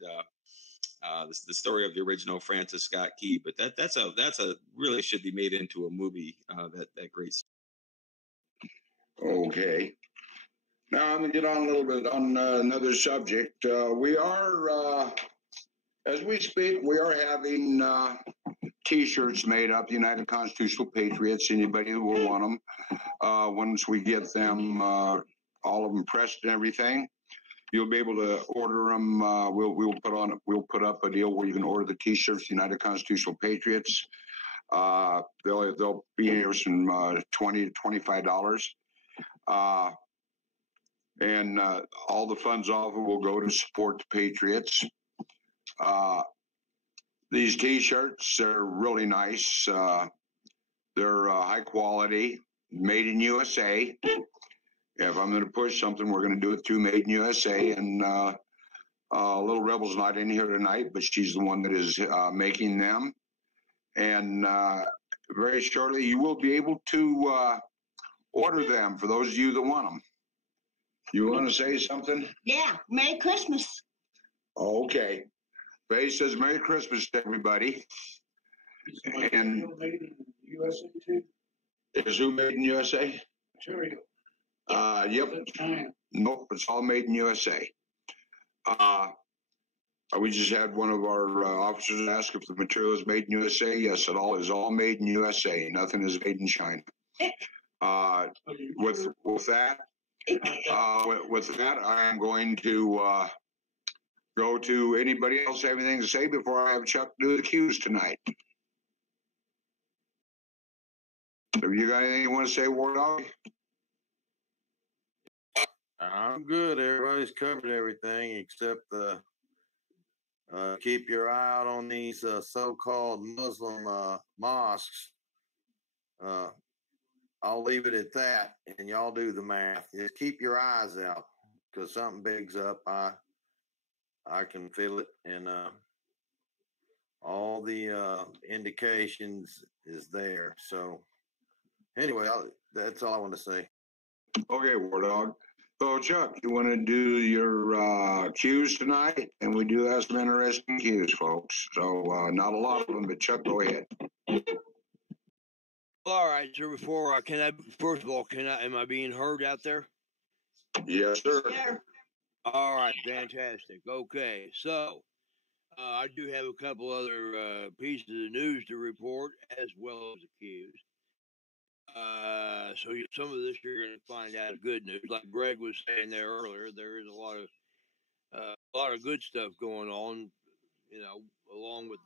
the story of the original Francis Scott Key, but that's a really should be made into a movie. That great. Okay. Now I'm going to get on a little bit on another subject. We are, as we speak, we are having T-shirts made up, United Constitutional Patriots. Anybody who will want them, once we get them, all of them pressed and everything, you'll be able to order them. We'll put up a deal where you can order the T-shirts, United Constitutional Patriots. They'll be here some $20 to $25. And all the funds off it will go to support the Patriots. These T-shirts are really nice. They're high quality, made in USA. If I'm going to push something, we're going to do it through Made in USA. And Little Rebel's not in here tonight, but she's the one that is making them. And very shortly, you will be able to order them for those of you that want them. You want to say something? Yeah, Merry Christmas. Okay. Faye says Merry Christmas to everybody. And made in USA too? Is who made in USA? Material. Yep. Nope, it's all made in USA. We just had one of our officers ask if the material is made in USA. Yes, it all is all made in USA. Nothing is made in China. With that, I am going to go to anybody else have anything to say before I have Chuck do the cues tonight. Have you got anything you want to say, War Dog? I'm good. Everybody's covered everything except keep your eye out on these so-called Muslim mosques. I'll leave it at that, and y'all do the math. Just keep your eyes out, because something big's up. I can feel it, and all the indications is there. So anyway, that's all I want to say. Okay, War Dog. So, Chuck, you want to do your cues tonight? And we do have some interesting cues, folks. So, not a lot of them, but Chuck, go ahead. All right, sir. Before first of all, am I being heard out there? Yes, sir. Yeah. All right, fantastic. Okay, so I do have a couple other pieces of news to report, as well as the cues. So some of this you're going to find out good news. Like Greg was saying there earlier, there is a lot of good stuff going on. You know, along with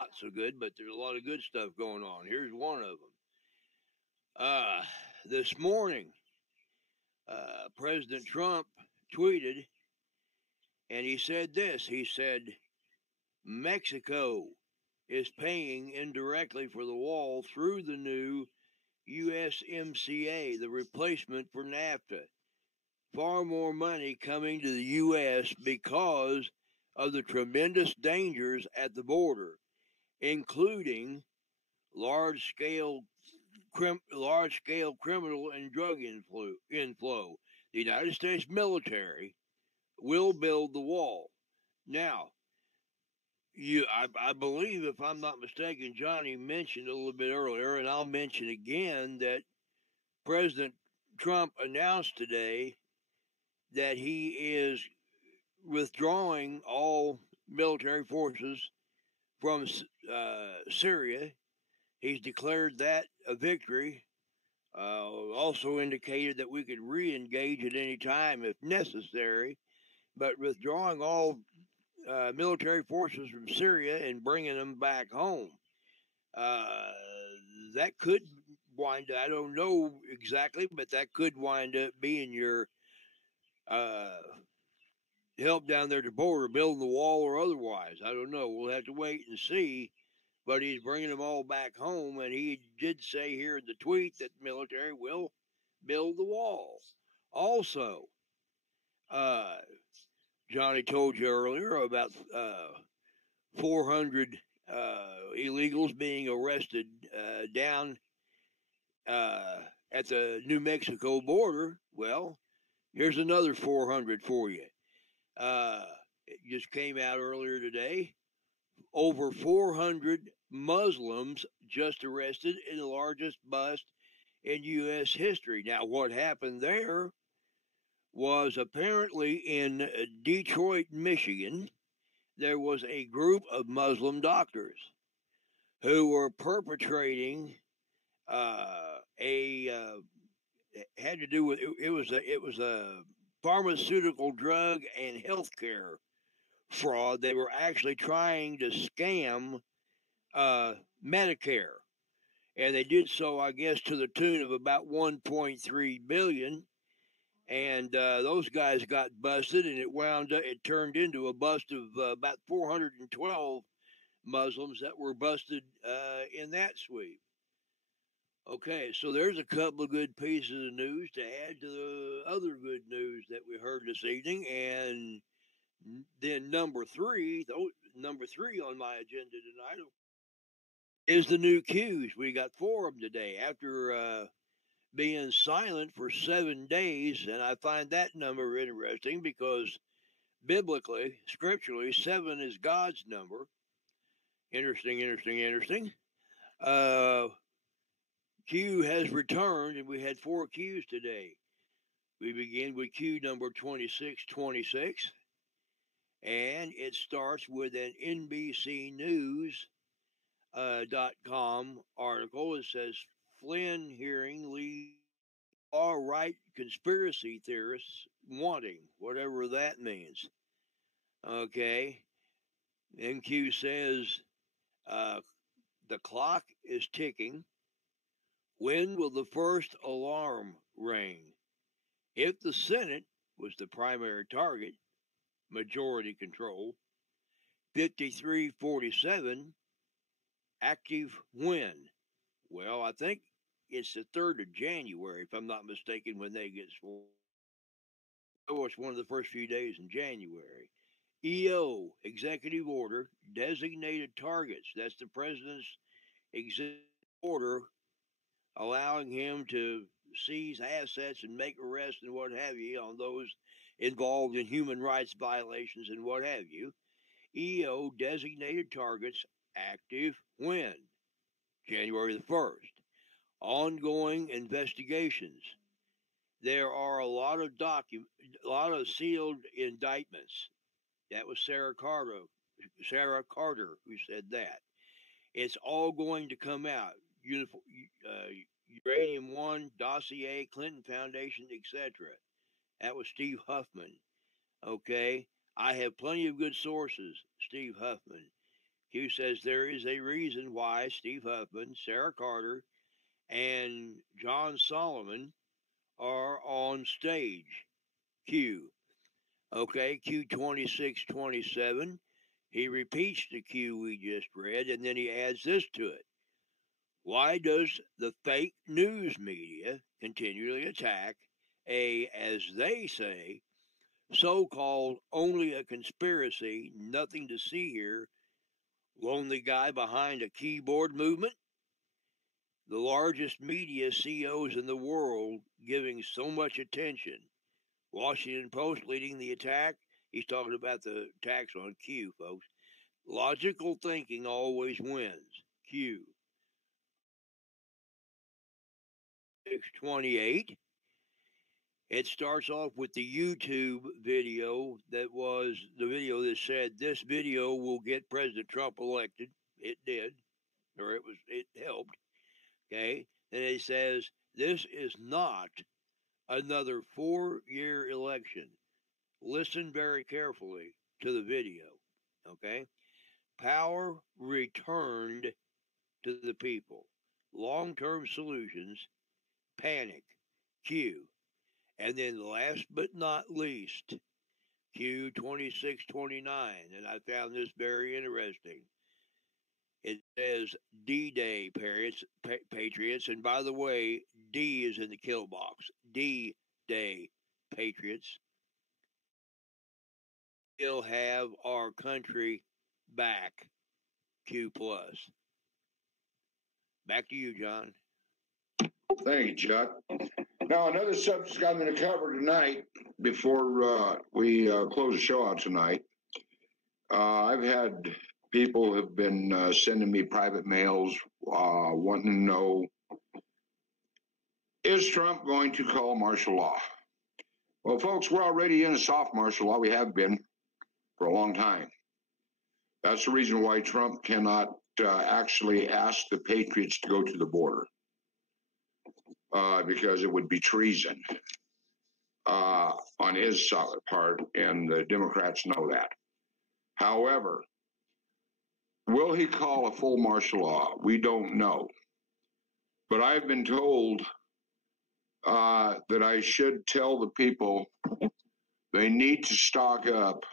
not so good, but there's a lot of good stuff going on. Here's one of them. This morning, President Trump tweeted, and he said this. He said, Mexico is paying indirectly for the wall through the new USMCA, the replacement for NAFTA. Far more money coming to the U.S. because of the tremendous dangers at the border, including large-scale criminal and drug inflow. The United States military will build the wall. Now, I believe, if I'm not mistaken, Johnny mentioned a little bit earlier, and I'll mention again, that President Trump announced today that he is withdrawing all military forces from Syria. He's declared that a victory. Also indicated that we could re-engage at any time if necessary, but withdrawing all military forces from Syria and bringing them back home. That could wind up, I don't know exactly, but that could wind up being your help down there at the border, building the wall or otherwise. I don't know. We'll have to wait and see. But he's bringing them all back home, and he did say here in the tweet that the military will build the wall. Also, Johnny told you earlier about 400 illegals being arrested down at the New Mexico border. Well, here's another 400 for you. It just came out earlier today. Over 400 Muslims just arrested in the largest bust in U.S. history. Now, what happened there was apparently in Detroit, Michigan, there was a group of Muslim doctors who were perpetrating had to do with it was a pharmaceutical drug and healthcare fraud. They were actually trying to scam Medicare, and they did so, I guess, to the tune of about $1.3 billion. And those guys got busted, and it turned into a bust of about 412 Muslims that were busted in that sweep. Okay, so there's a couple of good pieces of news to add to the other good news that we heard this evening. And then number three on my agenda tonight is the new cues. We got 4 of them today after being silent for 7 days. And I find that number interesting because biblically, scripturally, 7 is God's number. Interesting. Q has returned, and we had 4 Qs today. We begin with Q number 2626, and it starts with an NBCnews.com article. It says, Flynn hearing leads all-right conspiracy theorists wanting, whatever that means. Okay. MQ says, the clock is ticking. When will the first alarm ring? If the Senate was the primary target, majority control, 53-47, active win. Well, I think it's the 3rd of January, if I'm not mistaken, when they get sworn. Oh, it's one of the first few days in January. EO, executive order, designated targets. That's the president's executive order allowing him to seize assets and make arrests and what have you on those involved in human rights violations and what have you. EO, designated targets, active when? January the 1st. Ongoing investigations. There are a lot of sealed indictments. That was Sarah Carter who said that. It's all going to come out. Uranium One, dossier, Clinton Foundation, etc. That was Steve Huffman. Okay? I have plenty of good sources, Steve Huffman. Q says there is a reason why Steve Huffman, Sarah Carter, and John Solomon are on stage. Q. Okay, Q 2627. He repeats the Q we just read, and then he adds this to it. Why does the fake news media continually attack as they say, so-called only a conspiracy, nothing to see here, lonely guy behind a keyboard movement? The largest media CEOs in the world giving so much attention. Washington Post leading the attack. He's talking about the attacks on Q, folks. Logical thinking always wins. Q. 628. It starts off with the YouTube video that was the video that said this video will get President Trump elected. It did, or it helped. Okay, and it says this is not another 4-year election. Listen very carefully to the video. Okay, power returned to the people. Long-term solutions. Panic. Q. And then last but not least, Q 2629, and I found this very interesting. It says D-Day Patriots, and by the way, D is in the kill box. D-Day Patriots. We'll have our country back. Q plus. Back to you, John. Thank you, Chuck. Now, another subject I'm going to cover tonight before we close the show out tonight. I've had people have been sending me private mails wanting to know, is Trump going to call martial law? Well, folks, we're already in a soft martial law. We have been for a long time. That's the reason why Trump cannot actually ask the Patriots to go to the border. Because it would be treason on his part, and the Democrats know that. However, will he call a full martial law? We don't know. But I've been told that I should tell the people they need to stock up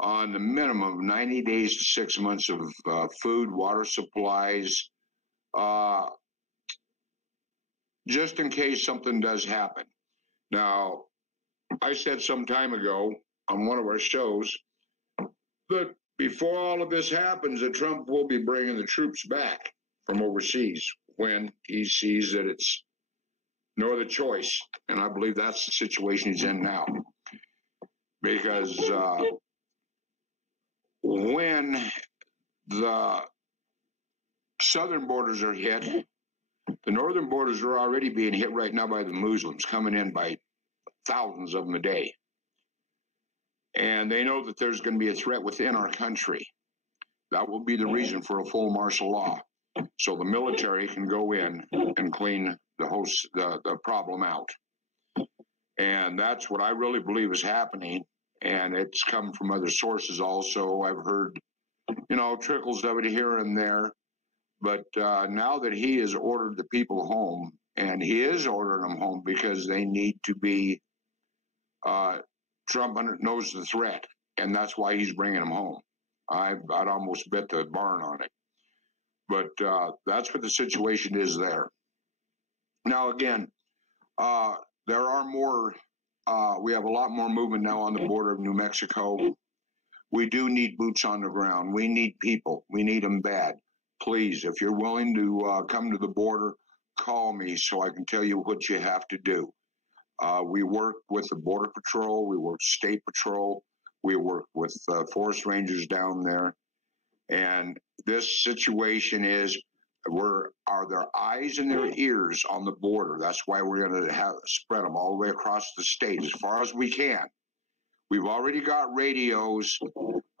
on the minimum of 90 days to 6 months of food, water supplies, just in case something does happen. Now, I said some time ago on one of our shows that before all of this happens, that Trump will be bringing the troops back from overseas when he sees that it's no other choice. And I believe that's the situation he's in now. Because when the southern borders are hit, the northern borders are already being hit right now by the Muslims, coming in by thousands of them a day. And they know that there's going to be a threat within our country. That will be the reason for a full martial law, so the military can go in and clean the problem out. And that's what I really believe is happening. And it's come from other sources also. I've heard, trickles of it here and there. But now that he has ordered the people home And he is ordering them home because they need to be, Trump knows the threat, and that's why he's bringing them home. I'd almost bet the barn on it. But that's what the situation is there. Now, again, there are more, we have a lot more movement now on the border of New Mexico. We do need boots on the ground. We need people. We need them bad. Please, if you're willing to come to the border, call me so I can tell you what you have to do. We work with the Border Patrol. We work State Patrol. We work with forest rangers down there. And this situation is, are their eyes and their ears on the border. That's why we're going to spread them all the way across the state as far as we can. We've already got radios.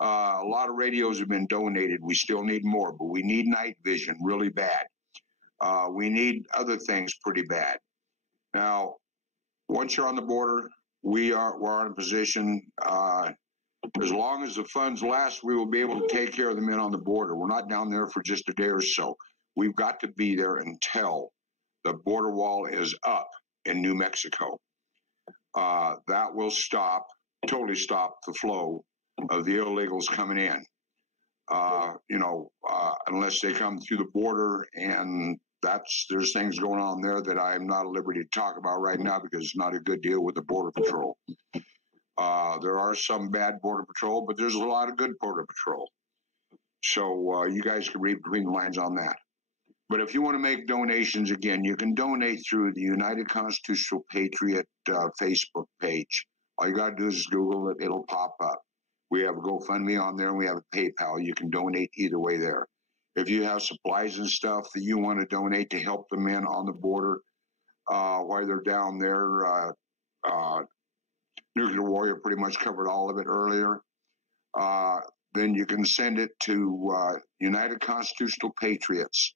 A lot of radios have been donated. We still need more, but we need night vision really bad. We need other things pretty bad. Now, once you're on the border, we're in a position, as long as the funds last, we will be able to take care of the men on the border. We're not down there for just a day or so. We've got to be there until the border wall is up in New Mexico. That will totally stop the flow of the illegals coming in. Unless they come through the border, and there's things going on there that I'm not at liberty to talk about right now because it's not a good deal with the Border Patrol. There are some bad Border Patrol, but there's a lot of good Border Patrol. So you guys can read between the lines on that. But if you want to make donations, again, you can donate through the United Constitutional Patriot Facebook page. All you got to do is Google it. It'll pop up. We have a GoFundMe on there, and we have a PayPal. You can donate either way there. If you have supplies and stuff that you want to donate to help the men on the border while they're down there, Nuclear Warrior pretty much covered all of it earlier. Then you can send it to United Constitutional Patriots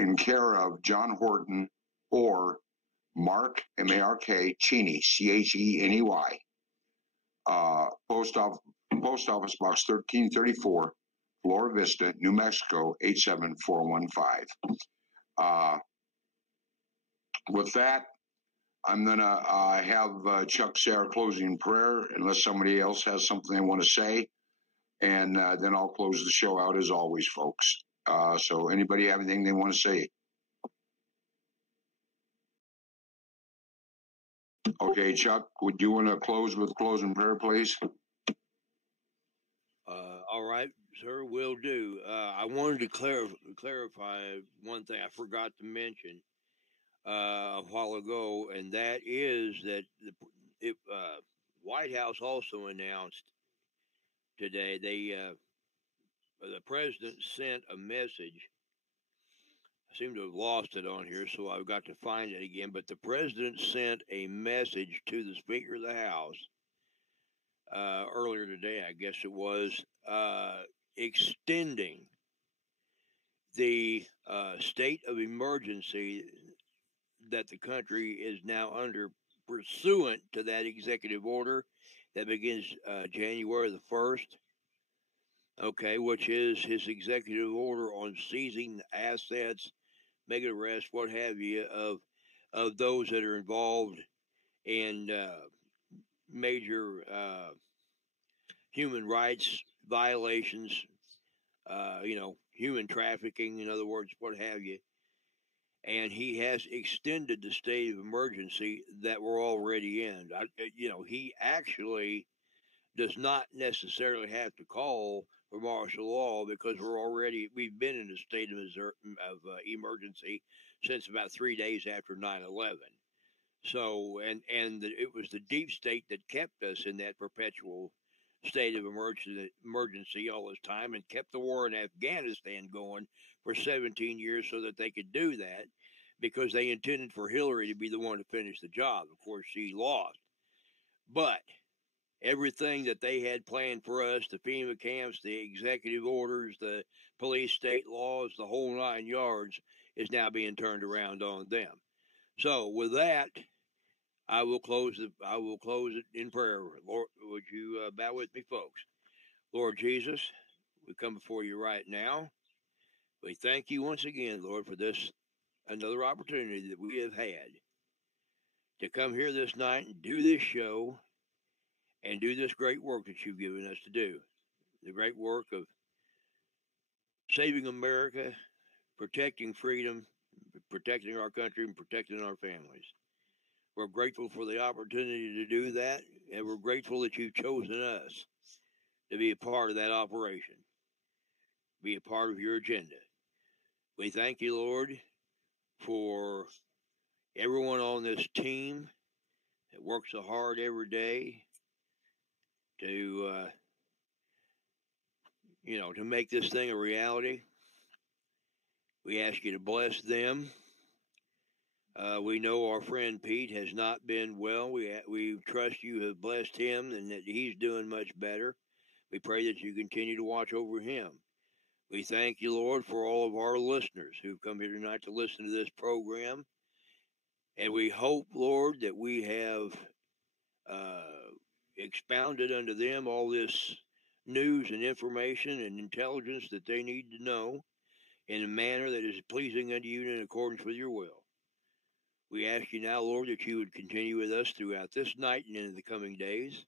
in care of John Horton or Mark, M-A-R-K, Cheney, C-H-E-N-E-Y, Post Office Box 1334, Flora Vista, New Mexico, 87415. With that, I'm going to have Chuck say our closing prayer, unless somebody else has something they want to say. And then I'll close the show out as always, folks. So anybody have anything they want to say? Okay, Chuck, would you want to close with closing prayer, please? All right, sir, will do. I wanted to clarify one thing I forgot to mention a while ago, and that is that the White House also announced today the president sent a message. I seem to have lost it on here, so I've got to find it again. But the president sent a message to the Speaker of the House earlier today, I guess it was, extending the state of emergency that the country is now under pursuant to that executive order that begins January the 1st. Okay, which is his executive order on seizing assets, making arrests, what have you, of those that are involved in major human rights violations, human trafficking, in other words, what have you. And he has extended the state of emergency that we're already in. He actually does not necessarily have to call for martial law because we've been in a state of emergency since about 3 days after 9/11. So, and it was the deep state that kept us in that perpetual state of emergency all this time and kept the war in Afghanistan going for 17 years so that they could do that because they intended for Hillary to be the one to finish the job. Of course, she lost. But everything that they had planned for us, the FEMA camps, the executive orders, the police state laws, the whole 9 yards, is now being turned around on them. So with that, I will close it in prayer. Lord, would you bow with me, folks? Lord Jesus, we come before you right now. We thank you once again, Lord, for this another opportunity that we have had to come here this night and do this show and do this great work that you've given us to do. The great work of saving America, protecting freedom, protecting our country, and protecting our families. We're grateful for the opportunity to do that, and we're grateful that you've chosen us to be a part of that operation, be a part of your agenda. We thank you, Lord, for everyone on this team that works so hard every day to to make this thing a reality. We ask you to bless them. We know our friend Pete has not been well. We trust you have blessed him and that he's doing much better. We pray that you continue to watch over him. We thank you, Lord, for all of our listeners who've come here tonight to listen to this program. And we hope, Lord, that we have expounded unto them all this news and information and intelligence that they need to know in a manner that is pleasing unto you and in accordance with your will. We ask you now, Lord, that you would continue with us throughout this night and into the coming days.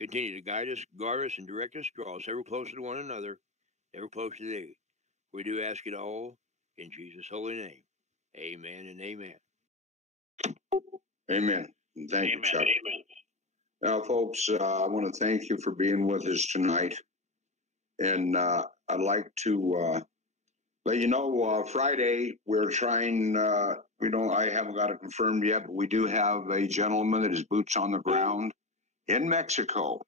Continue to guide us, guard us, and direct us, draw us ever closer to one another, ever closer to thee. We do ask it all in Jesus' holy name. Amen and amen. Amen. Thank you, Chuck. Amen. Now, folks, I want to thank you for being with us tonight. And I'd like to let you know, Friday, we're trying, I haven't got it confirmed yet, but we do have a gentleman that is boots on the ground in Mexico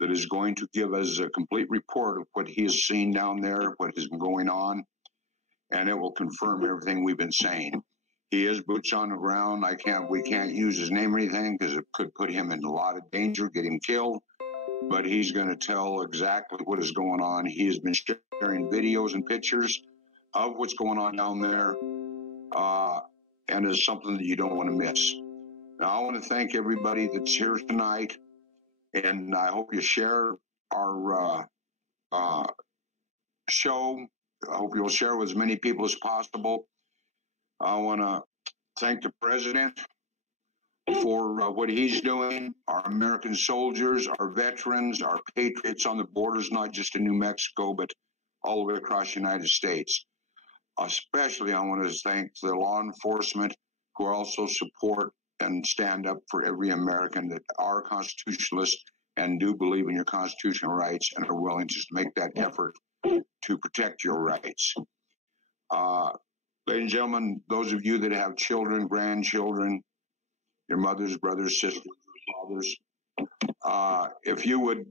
that is going to give us a complete report of what he has seen down there, what has been going on, and it will confirm everything we've been saying. He is boots on the ground. We can't use his name or anything because it could put him in a lot of danger, get him killed. But he's going to tell exactly what is going on. He has been sharing videos and pictures of what's going on down there, and it's something that you don't want to miss. Now, I want to thank everybody that's here tonight, and I hope you share our show. I hope you'll share with as many people as possible. I want to thank the president for what he's doing, our American soldiers, our veterans, our patriots on the borders, not just in New Mexico, but all the way across the United States. Especially, I want to thank the law enforcement who also support and stand up for every American that are constitutionalists and do believe in your constitutional rights and are willing to make that effort to protect your rights. Ladies and gentlemen, those of you that have children, grandchildren, your mothers, brothers, sisters, fathers, if you would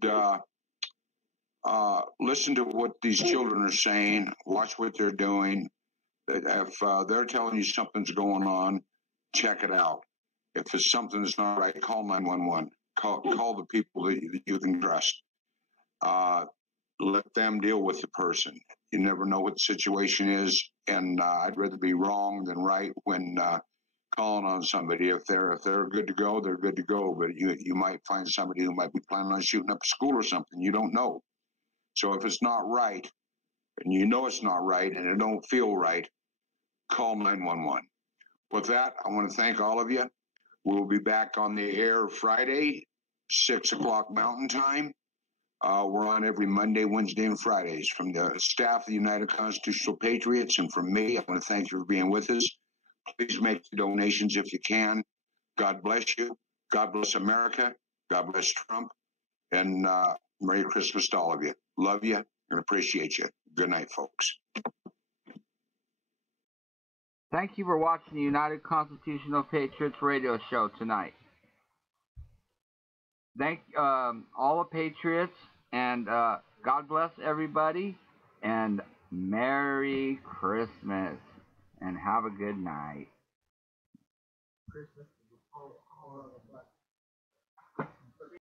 listen to what these children are saying, watch what they're doing. If they're telling you something's going on, check it out. If it's something that's not right, call 911. Call the people that you can trust. Let them deal with the person. You never know what the situation is, and I'd rather be wrong than right when calling on somebody. If they're good to go, they're good to go. But you might find somebody who might be planning on shooting up a school or something. You don't know. So if it's not right, and you know it's not right, and it don't feel right, call 911. With that, I want to thank all of you. We'll be back on the air Friday, 6 o'clock Mountain Time. We're on every Monday, Wednesday, and Fridays. From the staff of the United Constitutional Patriots and from me, I want to thank you for being with us. Please make the donations if you can. God bless you. God bless America. God bless Trump. And Merry Christmas to all of you. Love you and appreciate you. Good night, folks. Thank you for watching the United Constitutional Patriots Radio Show tonight. Thank all the Patriots, and God bless everybody, and Merry Christmas, and have a good night. Christmas.